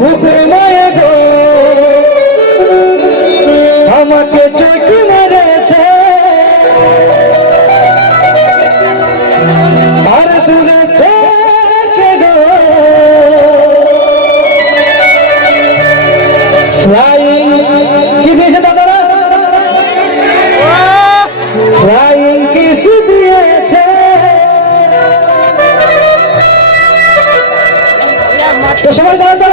ভুকুর মায়ে গো আমাকে চোখে মেরেছে আর দূরে থেকে গো ফ্লাইং কি দিয়েছে দাদারা ফ্লাইং কিস দিয়েছে তো সবাই দাঁড়া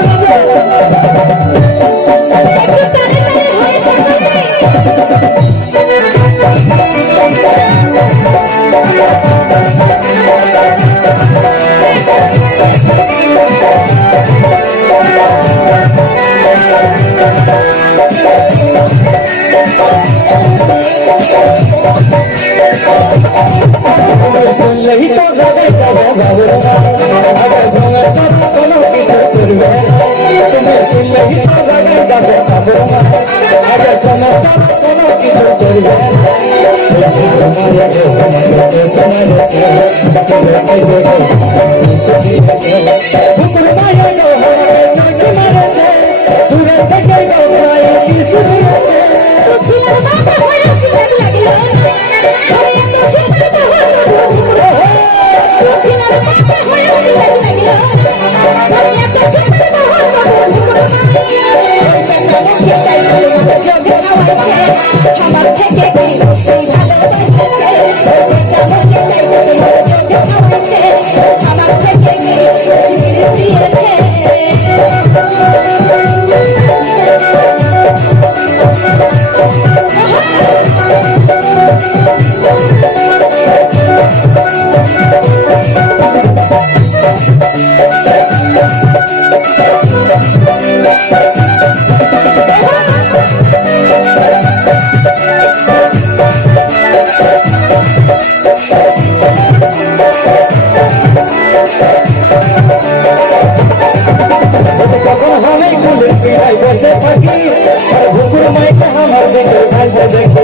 नहीं तो लगे जाओ अगर कोनो किसी करवे तुम्हें सुन नहीं तो लगे जाओ अगर कोनो किसी करवे भुकुर माया गो चोट मारे दूर থেকে गो किस दिए ছিলার মাথা হয়ে কি লাগলো আরে এত সুস্থ তো হতো ছিলার মাথা হয়ে কি লাগলো আরে এত সুস্থ তো হতো বেচারা খেতাই বলে যোগে খাওয়াইছে আমার থেকে কি সেই ভালোবাসে বেচারা খেতাই বলে যোগে খাওয়াইছে আমার থেকে কি শিবির দিয়েছে बसे फकी और भुकुर माई के हमर देखे भाई देखे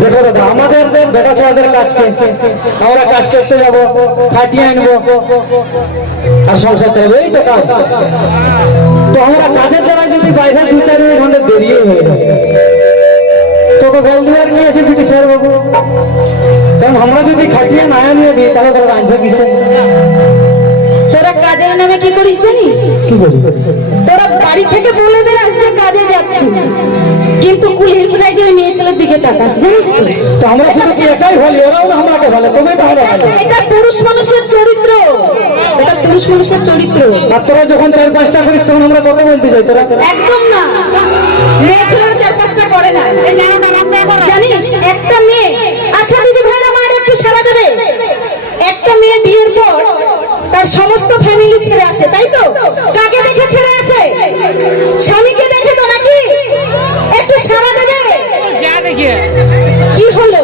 देखो दादा আমাদের বেটা ছেলেদের কাজকে আমরা কাজ করতে যাব খাটিয়ে আনবো আর সংসার চাইবো এই তো কাজ তো আমরা কাজের দ্বারা যদি বাইরে 2-4 ঘন্টা দেরি হয়ে যায় তো গল দুয়ার নিয়ে এসে পিটি ছাড়বো কারণ আমরা যদি খাটিয়ে না নিয়ে দিই তাহলে তোরা রাঁধবে কিসে তোরা কাজের নামে কি করিস জানিস কি করি তোরা বাড়ি থেকে বলে বেড়াস যে কাজে যাচ্ছি কিন্তু কুলির প্রায় গিয়ে মেয়ে ছেলের দিকে তাকাস জানিস তো আমরা শুধু কি একাই ভালো ওরাও না আমাকে ভালো তুমি তো ভালো এটা পুরুষ মানুষের চরিত্র এটা পুরুষ মানুষের চরিত্র আর তোরা যখন 4-5টা করিস তখন আমরা কথা বলতে যাই তোরা একদম না মেয়ে ছেলেরা 4-5টা করে না জানিস একটা মেয়ে আচ্ছা দিদি ভাইরা আমার একটু সারা দেবে একটা মেয়ে বিয়ের পর তার সমস্ত ফ্যামিলি ছেড়ে আসে তাই তো কাকে দেখে ছেড়ে আসে স্বামীকে দেখে তো নাকি একটু সারা দেবে কি হলো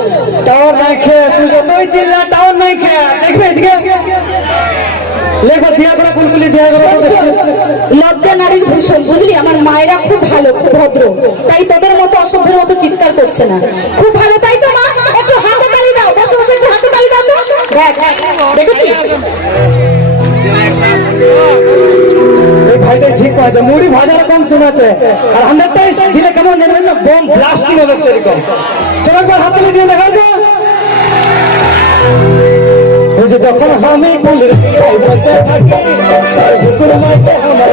টাওয়ার নাই খেয়ে তুই যতই চিল্লা টাওয়ার নাই খেয়ে দেখবে এদিকে লেখো দিয়া করে কুলকুলি দিয়া করে লজ্জা নারীর ভূষণ বুঝলি আমার মায়েরা খুব ভালো খুব ভদ্র তাই তোদের মতো অসভ্যের মতো চিৎকার করছে না খুব ভালো তাই তো মা একটু হাতে তালি দাও বসে বসে একটু হাতে তালি দাও তো দেখেছিস এই ভাইটা ঠিক আছে মুড়ি ভাজার কম শোনাচ্ছে আর 100টাই দিলে কেমন জানেন না বম ব্লাস্টিং হবে সেরকম চলো একবার হাত তালি দিয়ে দেখাও তো বুঝে যখন আমি কুলির বসে থাকি ভুকুর মাইকে আমার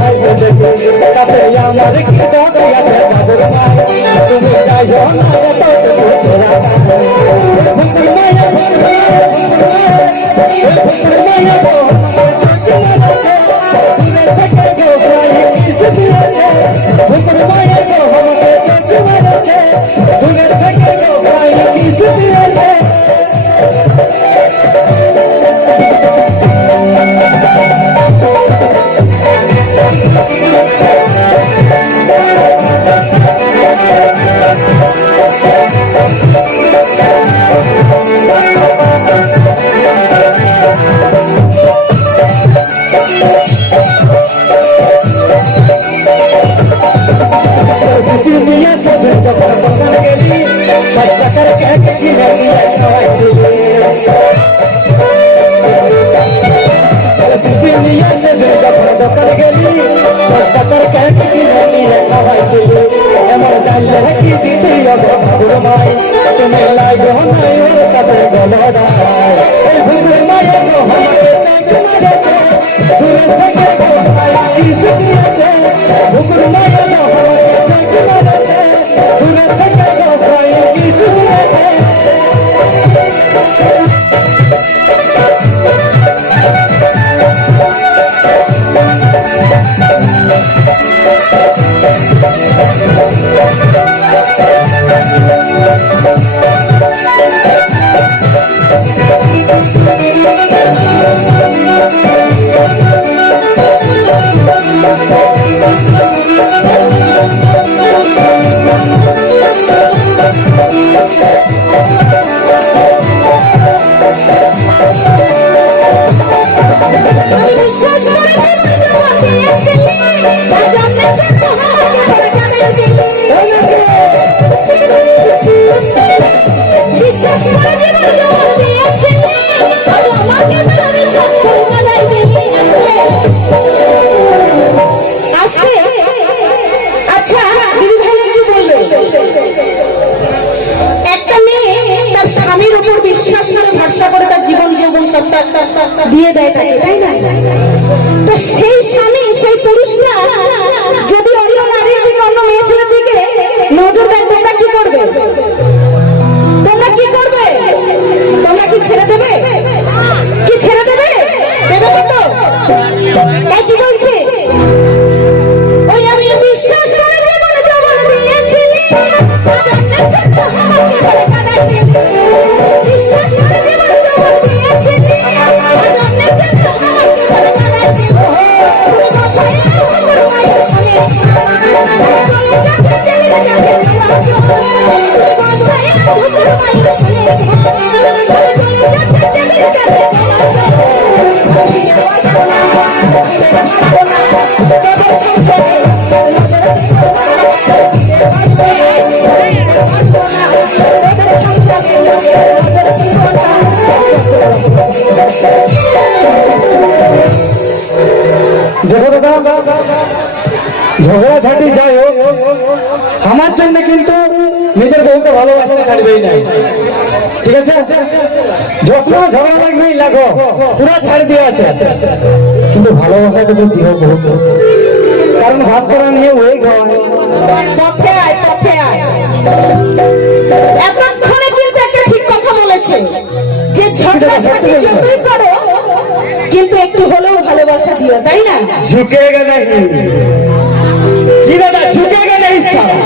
ভাই দেখে তাতে আমার কি দোষ আছে বাবুর মাই তুমি যাইও না তো তোরা ভুকুর মাইয়া ভুকুর মাইয়া ভুকুর মাইয়া গো আমাকে চোখ মেরেছে দূরের থেকে গো ভাই কিস দিয়েছে নিয়ে খাওয়াইছে শিশি নিয়ে সেদিন যখন দোকান গেলি 10 টাকার ক্যান্ট কিনে নিয়ে খাওয়াইছে এমন জানলে কি দিদি ভুকুর মাই তুমি লাগো নাই ওর সাথে গলদায় এই ভুকুর মায়ের গো আমাকে চাইতে মারেছে দূরে থেকে গো মাই কিস দিয়েছে ভুকুর মায়ের গো আমাকে চাইতে মারেছে দূরে থেকে গো মাই কিস দিয়েছে আমি বিশ্বাস করি তোমাকে ছেলে আর জন্মের জন্য আমাকে বড় কাঁদাইছে বিশ্বাস করে জীবন জমা দিয়েছে আর আমাকে তারা বিশ্বাস করে কাঁদাইছে আজকে আচ্ছা দিদি ভাই কি বলবে একটা মেয়ে তার স্বামীর উপর বিশ্বাস করে ভরসা করে তার জীবন যৌবন সবটা দিয়ে দেয় তাকে তাই না তো সেই স্বামী সেই পুরুষটা যদি অন্য নারীর দিকে অন্য মেয়ে ছেলের দিকে নজর দেয় তোমরা কি করবে তোমরা কি করবে তোমরা কি ছেড়ে দেবে কি ছেড়ে দেবে দেবে না তো তাই কি বলছে ওই আমি বিশ্বাস করে জীবন জমা দিয়েছিলি জান্নাত জন্য আমাকে বড় কাঁদাইছে বিশ্বাস করে জীবন জমা দিয়েছিলি জান্নাত জন্য আমাকে বড় কাঁদাইছে তুমি বসাই আমার মায়ের সঙ্গে চলে যাচ্ছে চলে যাচ্ছে তুমি বসাই আমার মায়ের সঙ্গে চলে যাচ্ছে চলে যাচ্ছে দেখো দাদা ঝগড়া ঝাঁটি যাই হোক আমার জন্য কিন্তু নিজের বউকে ভালোবাসতে ছাড়বেই না ঠিক আছে যত ঝগড়া লাগবেই লাগো পুরো ছাড় দিয়ে আছে কিন্তু ভালোবাসাটুকু দিও বহুত কারণ ভাত করা নিয়ে ওই খাওয়ায় পথে আয় পথে আয় এতক্ষণে কিন্তু একটা ঠিক কথা বলেছে যে ঝগড়া ঝাঁটি যতই করো কিন্তু একটু হলেও ভালোবাসা দিও তাই না ঝুঁকেগা नहीं কি দাদা ঝুঁকেগা नहीं সারা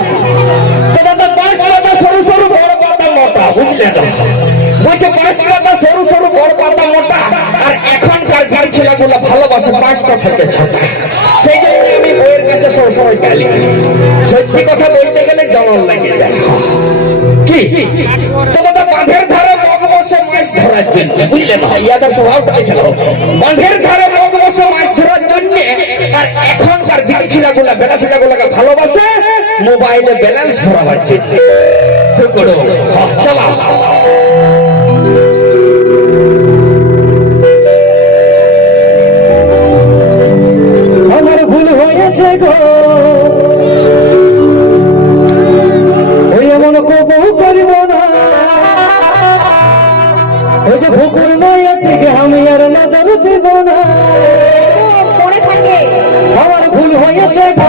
তো দাদা পাঁচ পাতা সরু সরু বড় পাতা মোটা বুঝলে তো বলছে পাঁচ পাতা সরু সরু বড় পাতা মোটা আর এখনকার গাড়ি ছেলেগুলো ভালোবাসে 5টা থেকে 6টা সেই জন্য আমি বইয়ের কাছে সবসময় গালি সত্যি কথা বলতে গেলে জমল লাগে যায় কি তো দাদা বাঁধের ধারে মগ বসে মাছ ধরার জন্য বুঝলে না ইয়াদের স্বভাবটাই খেলো বাঁধের ধারে মগ বসে মাছ ধরার জন্য আর এখনকার বিটি ছেলেগুলা বেলা ছেলেগুলাকে ভালোবাসে মোবাইলে ব্যালেন্স ভরাবার জন্য ঠিক করো চলা আমার ভুল হয়েছে গো ওই এমন কবু করিব না ওই যে ভুকুর মায়ের দিকে আমি আর নজর দেব না মনে থাকে আমার ভুল হয়েছে গো